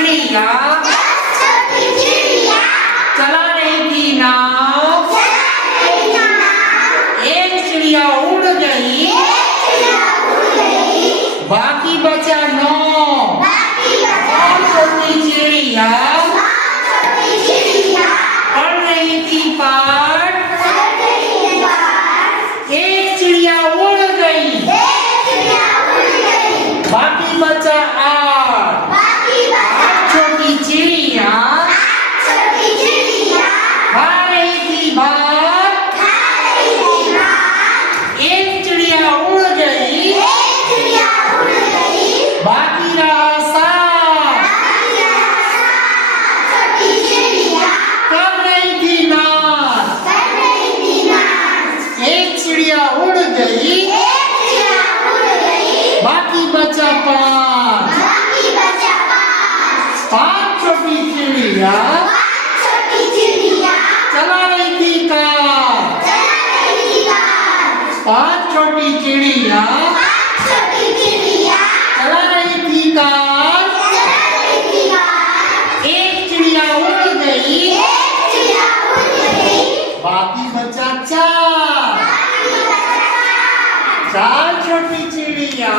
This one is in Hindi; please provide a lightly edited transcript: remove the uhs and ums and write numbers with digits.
चिड़िया चला रही थी नाव, एक चिड़िया उड़ गई, बाकी बचा नौ। और छोटी चिड़िया पढ़ रही थी पाठ, एक चिड़िया उड़ गई, बाकी बचा आठ। आठ छोटी चिड़िया खा रही थी भात, एक चिड़िया उड़ गई, बाकी रहा सात। कर रही थी नाच, एक चिड़िया उड़ गई, बाकी बचा पाँच। पाँच छोटी चिड़िया चला रही थी कार, पाँच छोटी चिड़िया चला रही थी कार, एक चिड़िया उड़ गई, बाकी बचा चार। चार छोटी चिड़िया